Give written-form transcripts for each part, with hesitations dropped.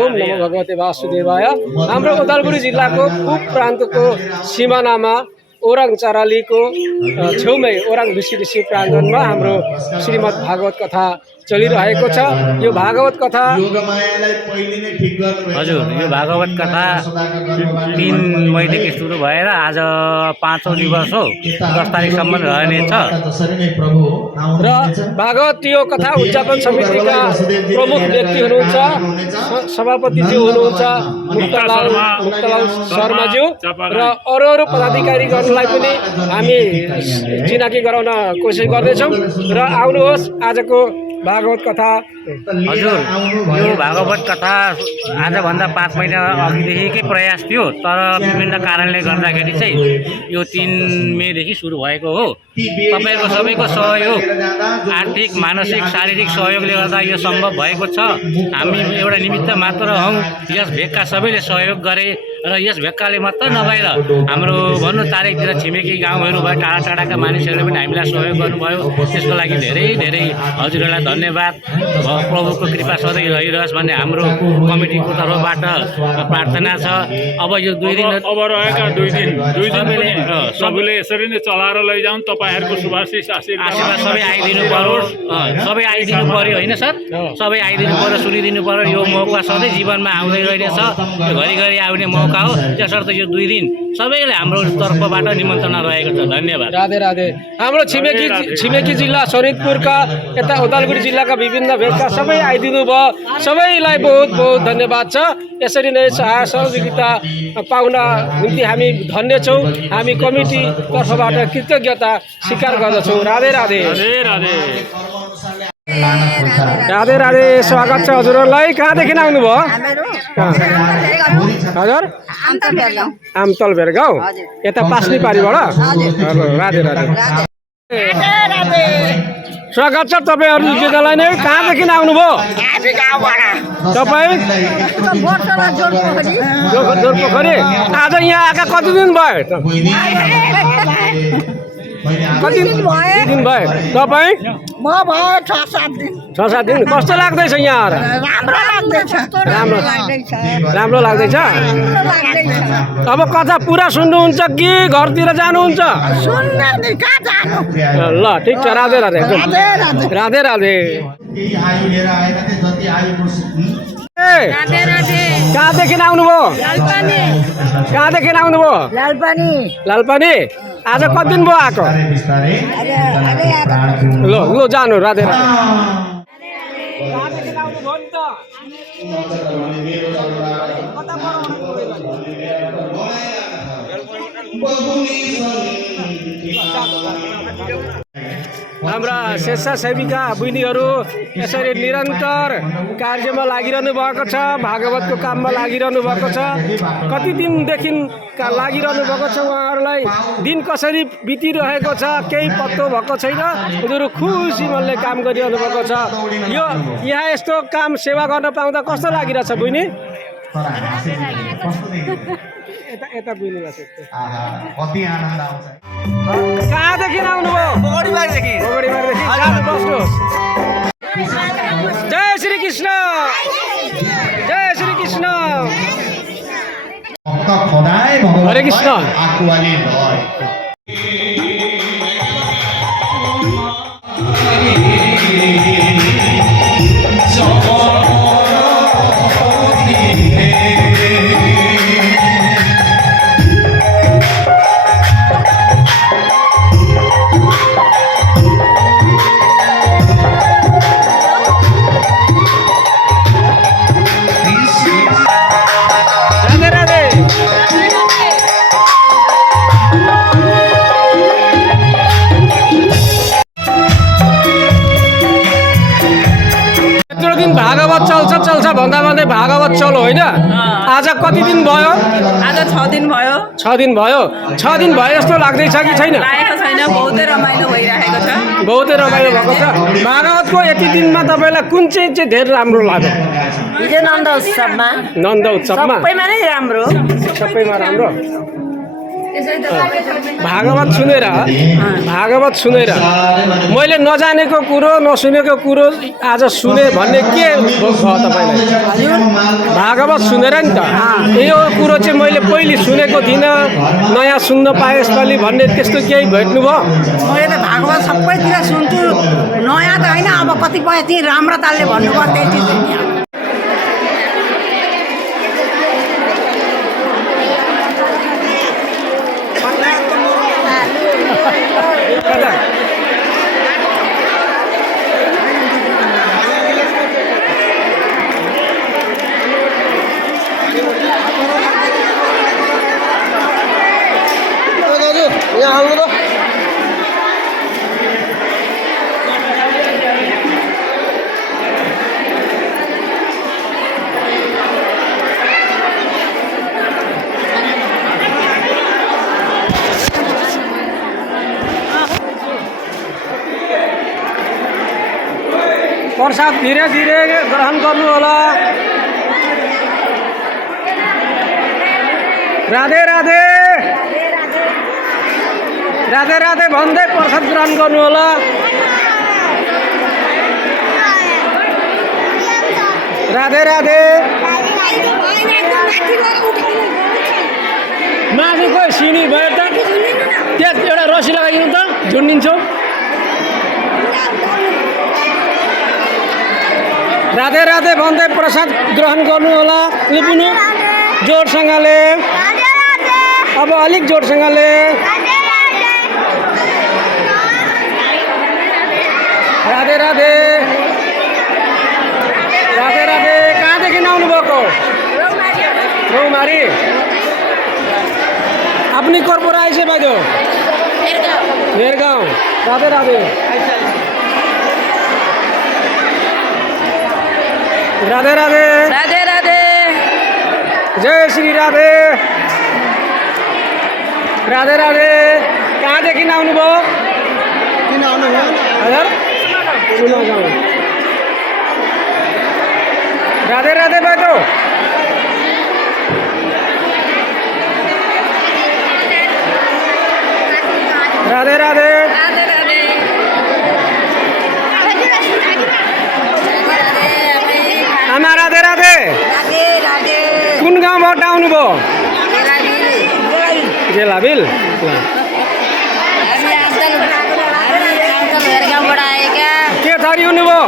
ओम नमो भगवते वासुदेवाय। हाम्रो ओदालगुडी जिल्लाको पूब प्रान्तको सिमानामा ओराङ चरालीको छेउमै ओराङ भिसिडिसी प्राङ्गणमा हाम्रो श्रीमद् भागवत कथा चलिरहेको छ। यो भागवत कथा हजुर, यो भागवत कथा 3 मईदेखि सुरु भएर आज 5औं दिवस हो, 10 तारिकसम्म रहनेछ। र भागवत यो कथा उद्यापन समितिका प्रमुख व्यक्ति हुनुहुन्छ सभापतिज्यू हुनुहुन्छ मुक्तलाल शर्माज्यू र अरू पदाधिकारीगणलाई पनि हामी चिनाकी गराउन कोसिस गर्दैछौँ। र आउनुहोस् आजको भागवत कथा। हजुर, यो भागवत कथा आजभन्दा 5 महिना अघिदेखिकै प्रयास थियो, तर विभिन्न कारणले गर्दाखेरि चाहिँ यो 3 मेदेखि सुरु भएको हो। तपाईँको सबैको सहयोग, आर्थिक, मानसिक, शारीरिक सहयोगले गर्दा यो सम्भव भएको छ। हामी एउटा निमित्त मात्र हौँ। यस भेगका सबैले सहयोग गरे र यस भेगकाले मात्र नभएर हाम्रो भन्नु चारैतिर छिमेकी गाउँहरू भयो, टाढा टाढाका मानिसहरूले पनि हामीलाई सहयोग गर्नुभयो। त्यसको लागि धेरै धेरै हजुरहरूलाई धन्यवाद। प्रभुको कृपा सधैँ रहिरहोस् भन्ने हाम्रो कमिटीको तर्फबाट प्रार्थना छ। अब यो 2 दिन अब रहेका 2 दिन सबैले यसरी नै चलाएर लैजाउन्। तपाईँहरूको शुभाशिष आशीर्वाद सबै आइदिनु पर्यो, सबै आइदिनु पर्यो होइन सर? सबै आइदिनु पर्यो, सुनिदिनु पर्यो। यो मौका सधैँ जीवनमा आउँदै रहेछ, यो घरिघरि आउने मौका हो। त्यसर्थ यो 2 दिन सबैले हाम्रो तर्फबाट निमन्त्रणा रहेको छ। धन्यवाद। राधे राधे। हाम्रो छिमेकी जिल्ला शरीदपुरका यता ओदालगुडी जिल्लाका विभिन्न भेगका सबै आइदिनु भयो। सबैलाई बहुत बहुत धन्यवाद छ। यसरी नै सहायता सहयोगिता पाउन निम्ति हामी धन्य छौँ। हामी कमिटी तर्फबाट कृतज्ञता स्वीकार गर्दछौँ। राधे राधे। राधे राधे। स्वागत छ हजुरहरूलाई। कहाँदेखि आउनुभयो? हजुर, आमतल भेरगाउँ यता पास्नी पारीबाट। राधे राधे। स्वागत छ तपाईँहरू दुईजनालाई नै। कहाँदेखि आउनुभयो तपाईँ? जोरपोखरी। आज यहाँ आएका कति दिन भयो? कति दिन भयो? तपाईँ? म भयो 6-7 दिन। 6-7 दिन। कस्तो लाग्दैछ यहाँ आएर? राम्रो लाग्दैछ। अब कथा पुरा सुन्नुहुन्छ कि घरतिर जानुहुन्छ? ल ठिक छ। राधे राधे। राधे राधे। कहाँदेखि आउनुभयो? कहाँदेखि आउनुभयो? लालपानी। आज कति दिन भयो आएको? ल जानु। राधे राधे। हाम्रा स्वेच्छासेविका बहिनीहरू यसरी निरन्तर कार्यमा लागिरहनु भएको छ, भागवतको काममा लागिरहनु भएको छ। कति दिनदेखि लागिरहनु भएको छ। उहाँहरूलाई दिन कसरी बितिरहेको छ केही पत्तो भएको छैन। उनीहरू खुसी मनले काम गरिरहनु भएको छ। यो यहाँ यस्तो काम सेवा गर्न पाउँदा कस्तो लागिरहेछ बहिनी? यता बहिनीलाई कति आनन्द आउँछ। कहाँदेखि आउनुभयो? बोगडीबारीदेखि। बस्नुहोस्। जय श्री कृष्ण। जय श्री कृष्ण। हरे कृष्ण। भागवत चल्छ भन्दा भन्दै भागवत चलो होइन। आज कति दिन भयो? आज 6 दिन भयो। 6 दिन भयो। 6 दिन भयो जस्तो लाग्दैछ कि छैन? लागेको छैन। बहुतै रमाइलो भइरहेको छ। बहुतै रमाइलो भएको छ। भागवतको यति दिनमा तपाईँलाई कुन चाहिँ धेरै राम्रो लाग्यो? नन्द उत्सवमा। नन्द उत्सवमा सबैमा नै राम्रो। सबैमा राम्रो। भागवत सुनेर मैले नजानेको कुरो नसुनेको कुरो आज सुने भन्ने के भयो तपाईँलाई भागवत सुनेर नि त यो कुरो चाहिँ मैले पहिले सुनेको थिइनँ नयाँ सुन्न पाएँ यसपालि भन्ने त्यस्तो केही भेट्नुभयो मैले त भागवत सबैतिर सुन्छु नयाँ त होइन अब कतिपय चाहिँ राम्रो तालले भन्नुभयो त्यही चिज प्रसाद धीरे धीरे ग्रहण गर्नु होला राधे राधे राधे राधे भन्दै प्रसाद ग्रहण गर्नु होला राधे राधे मासु खोइ सिनी भयो त त्यहाँ एउटा रसी लगाइदिनु त झुन्डिन्छौ राधे राधे भन्दै प्रसाद ग्रहण गर्नु होला लिपुनु जोडसँगले अब अलिक जोडसँगले राधे राधे राधे राधे कहाँदेखि आउनु भएको रौमारी अपनी कर्पोरा आइसे बाजो मेरगांव राधे राधे राधे राधे राधे राधे जय श्री राधे राधे राधे कहाँदेखि आउनुभयो हजुर राधे राधे बाजो राधे राधे आमा राधे राधे कुन गाउँबाट आउनुभयो जेलाबिल के थरी हुनुभयो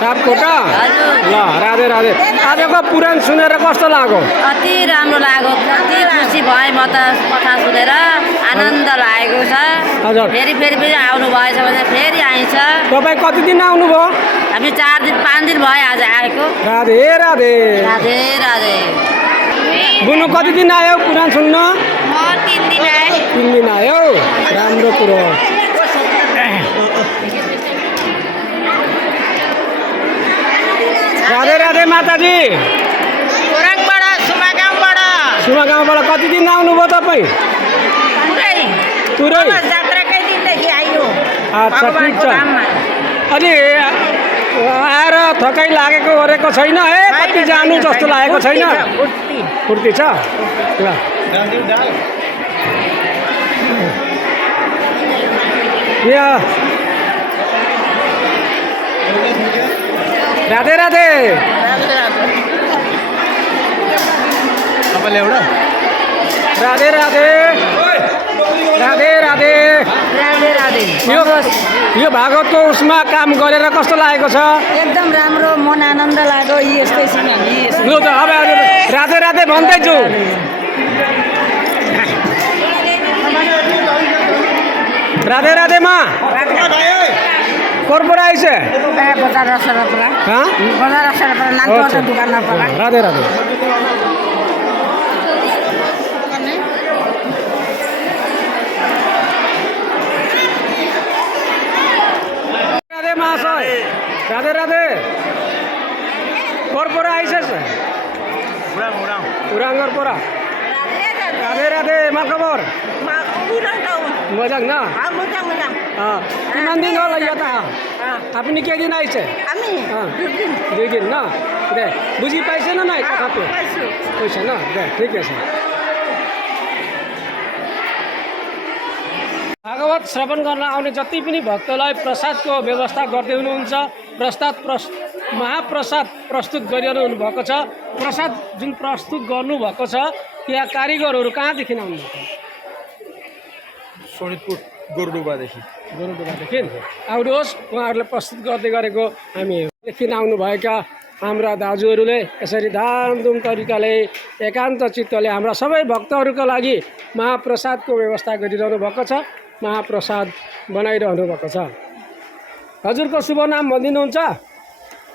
सापकोटा ल राधे राधे आजको पुराण सुनेर कस्तो लाग्यो अति राम्रो लाग्यो अति खुसी भएँ म त कथा सुनेर आनन्द लागेको छ हजुर फेरि फेरि फेरि आउनु भएछ भने फेरि आइन्छ तपाईँ कति दिन आउनुभयो हामी 4 दिन 5 दिन भयो आज आएको राधे राधे राधे राधे बुनु कति दिन आयो पुराण सुन्न म 3 दिन आएँ 3 दिन आयो राम्रो कुरो राधे राधे माताजी सुमा गाउँबाट कति दिन आउनुभयो तपाईँ तुरै जात्राकै दिनदेखि आइयो अच्छा ठिक छ अनि आएर थकाइ लागेको गरेको छैन है कति जानु जस्तो लागेको छैन फुर्ती छ ल यहाँ राधे राधे तपाईँले एउटा राधे राधे राधे राधे राधे राधे यो भागवतको उसमा काम गरेर कस्तो लागेको छ एकदम राम्रो मन आनन्द लाग्यो यस्तै छौँ हामी लु त अब राधे राधे भन्दैछु राधे राधे माँ कोर्पोरा आइसे बजार रसरपरा हाँ बजार रसरपरा नानकोटा दुकानमा परा राधे राधे राधे महाशय राधे राधे कोर्पोरा आइसे उरांगर पोरा राधे राधे मा खबर मजाक ना किमान दिन होला यता আপনি কেদিন আইছে আমি দুই দিন না দে বুঝি পাইছে না নাই কথা তো কইছে না দে ঠিক আছে भागवत श्रवण गर्न आउने जति पनि भक्तलाई प्रसादको व्यवस्था गर्दै हुनुहुन्छ। महाप्रसाद प्रस्तुत गरिरहनु भएको छ। प्रसाद जुन प्रस्तुत गर्नुभएको छ त्यहाँ कारिगरहरू कहाँदेखि आउनुहुन्छ? शोणितपुर गोरुडुबादेखि आउनुहोस्, उहाँहरूले प्रस्तुत गर्दै गरेको हामीदेखि आउनुभएका हाम्रा दाजुहरूले यसरी धामधुम तरिकाले एकान्त चित्तले हाम्रा सबै भक्तहरूका लागि महाप्रसादको व्यवस्था गरिरहनु भएको छ, महाप्रसाद बनाइरहनु भएको छ। हजुरको शुभ नाम भनिदिनुहुन्छ?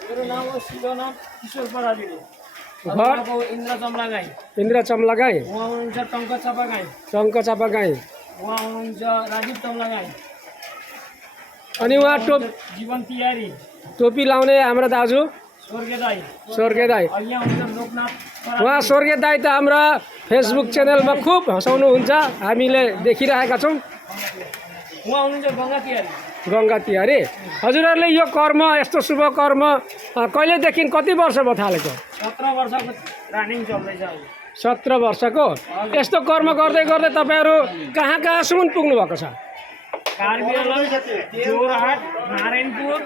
मेरो नाम हो शुभ नाम किशोर पराजुली। घर इन्द्र चम्लागाई। इन्द्र चम्लागाई। उहाँ हुनुहुन्छ टङ्क चापागाई। टङ्क चापागाई। उहाँ हुनुहुन्छ राजीव चम्लागाई। अनि उहाँ जीवन तिहारी। टोपी लाउने हाम्रा दाजु स्वर्गे दाई। स्वर्गे दाई। यहाँ हुनुहुन्छ लोकनाथ। उहाँ स्वर्गे दाई त हाम्रा फेसबुक च्यानलमा खुब हँसाउनुहुन्छ, हामीले देखिरहेका छौँ। उहाँ हुनुहुन्छ गङ्गा तिहारी। गङ्गा तिहारी। हजुरहरूले यो कर्म, यस्तो शुभ कर्म कहिलेदेखि कति वर्ष भयो थालेको? 17 वर्षको रानिङ चल्दैछ। 17 वर्षको। यस्तो कर्म गर्दै गर्दै तपाईँहरू कहाँ कहाँसम्म पुग्नु भएको छ? कार्बीआलम, जोरहाट, नारायणपुर,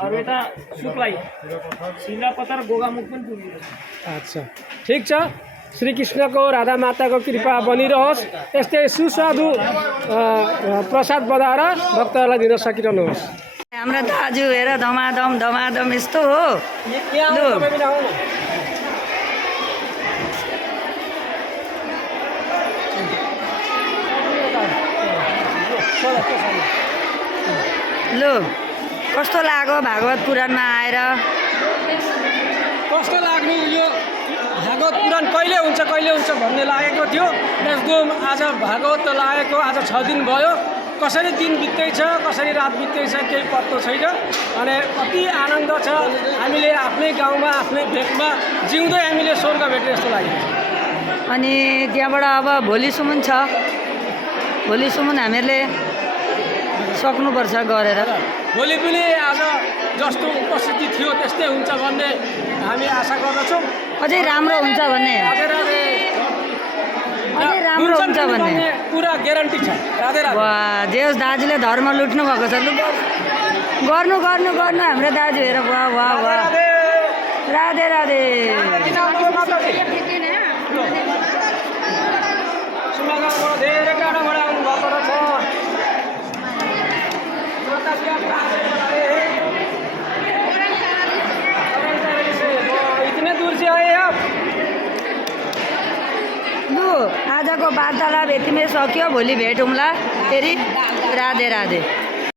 अरू यता सुक्लाई, सिलापत्तर, गोगामुख पनि पुगिन्छ। अच्छा, ठिक छ। श्रीकृष्णको राधा माताको कृपा बनिरहोस्। यस्तै सुस्वादु प्रसाद बनाएर भक्तहरूलाई दिन सकिरहनुहोस्। हाम्रो दाजु हेर धमाधम धमाधम यस्तो हो। लु कस्तो लाग्यो भागवत पुराणमा आएर? कस्तो लाग्नु? यो भागवत पुराण कहिले हुन्छ भन्ने लागेको थियो। यसको आज भागवत लागेको आज 6 दिन भयो। कसरी दिन बित्दैछ, कसरी रात बित्दैछ केही पत्तो छैन। अनि अति आनन्द छ। हामीले आफ्नै गाउँमा, आफ्नै भेकमा जिउँदै हामीले स्वर्ग भेटे जस्तो लाग्यो। अनि त्यहाँबाट अब भोलिसम्म छ। भोलिसम्म हामीहरूले सक्नुपर्छ गरेर। भोलि पनि आज जस्तो उपस्थिति थियो त्यस्तै हुन्छ भन्ने हामी आशा गर्दछौँ। अझै राम्रो हुन्छ भन्ने, अझै राम्रो हुन्छ भन्ने पुरा ग्यारेन्टी छ। राधे राधे। वाह, जे होस् दाजुले धर्म लुट्नु भएको छ। लु गर्नु गर्नु गर्नु हाम्रो दाजु हेर। वाह वाह वाह, राधे राधे। धेरै टाढोबाट आउनु भएको रहेछ। इतने दूर से आए आप? लु आजको वार्तालाप यतिमै सक्यो। भोलि भेटौँला फेरि। राधे राधे।